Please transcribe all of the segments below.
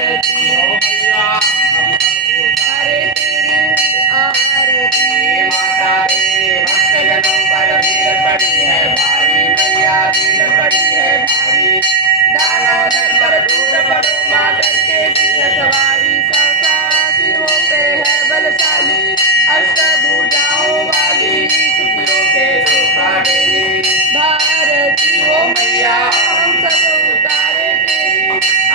आरती हो मैया हम सब उतारे तेरी आरती। माता तेरे भक्त जनों पर भीड़ पड़ी है भारी मैया भीड़ पड़ी है भारी। दानव दल पर टूट पड़ो माँ करके सिंह सवारी। सौसा सिंहों पे है बलशाली अष्टभुजाओं वाली सुखियों के सुखा देनी। भारती हो मैया हम सब उतारे तेरी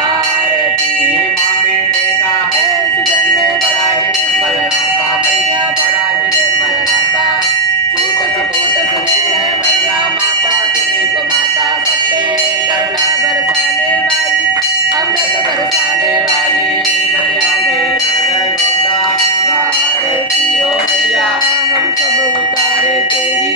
आरती। माँ बेटे का है सुजन में बड़ा ही निर्मल नाता मैया बड़ा ही निर्मल नाता। फूट सपूट सुने है मैया माता सुनी को माता सब पे करुणा बरसाने वाली अमृत बरसाने वाली मैया भारती हो मैया हम सब उतारे तेरी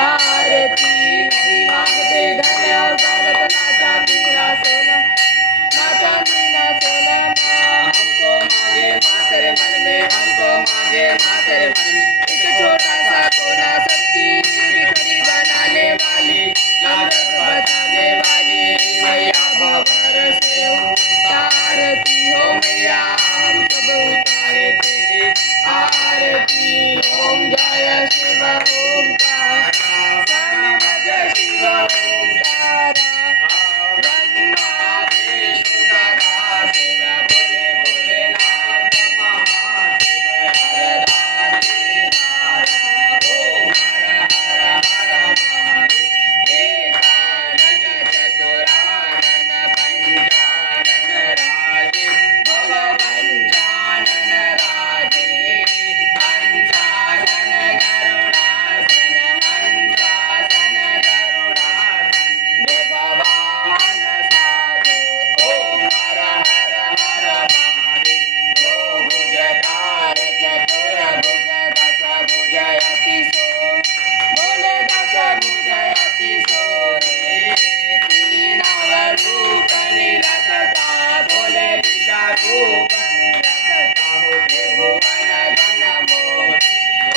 आरती। नहीं मांगते धन और दौलत ना चांदी ना सोना ना चांदी ना सोना। माँ हमको मांगे माँ तेरे मन में हमको मांगे माँ तेरे मन में एक छोटा सा कोना सबकी बिखरी बनाने वाली अमृत बचाने वाली मैया भवर से उतारती हो मैया हम सब उतारे तेरी आरती। ओम जय शिव ओंकारा जय शिव ओंकारा ब्रह्मा विष्णु सदा शिव बोले भोलेनाथ महादेव हरदारी धारा। ओम हर हर हर महादेव एकानन चतुरानन पंचानन राजे भव पंचानन राजे। हंसासन गरुडासन हंसासन गरुडासन भगवान साधु। ओम हर हर हर महादेव। गो भुजधार चतुर्भुज दश भुजयति सो बोले दश भुजयति सोरे। तीनव रूप निरखता बोले विश्वरूप निरखता हो त्रिभुवन जन मोरे।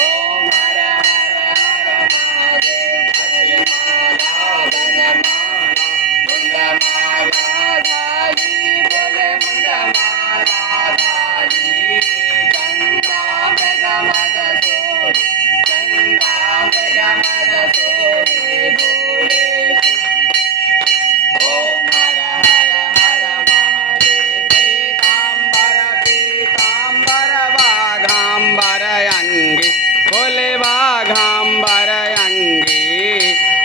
ओम हर हर हर महादेव भजमाला धनमाला मुंडमाला धारी बोले मुंडमाला धारी। चंदा मृगमद सोरे चंदा मृगमद सोरे बोले। ओम हर हर हर महादेव। पीताम्बर पीताम्बर बाघाम्बर अंगी बोले बाघाम्बर अंगी।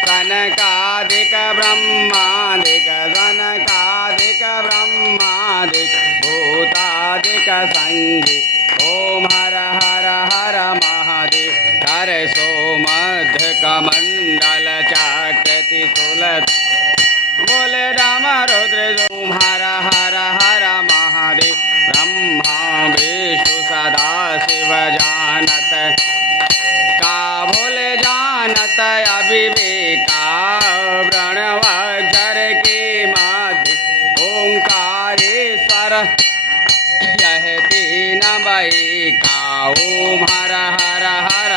सनकादिक ब्रह्मादिक सनकादिक ब्रह्मादिक भूतादिक संगी। ओम हर हर हर महादेव। कर सोमध्य कमंडल चाकृति सुलत बोले राम रुद्र। ओम हर हर हर महादेव। ब्रह्मा विष्णु सदा शिव जानत का बोले जानत अविवेका। व्रणवक्षर के मध्य ओंकारेश्वर यह तीन बई का। ओम हर हर हर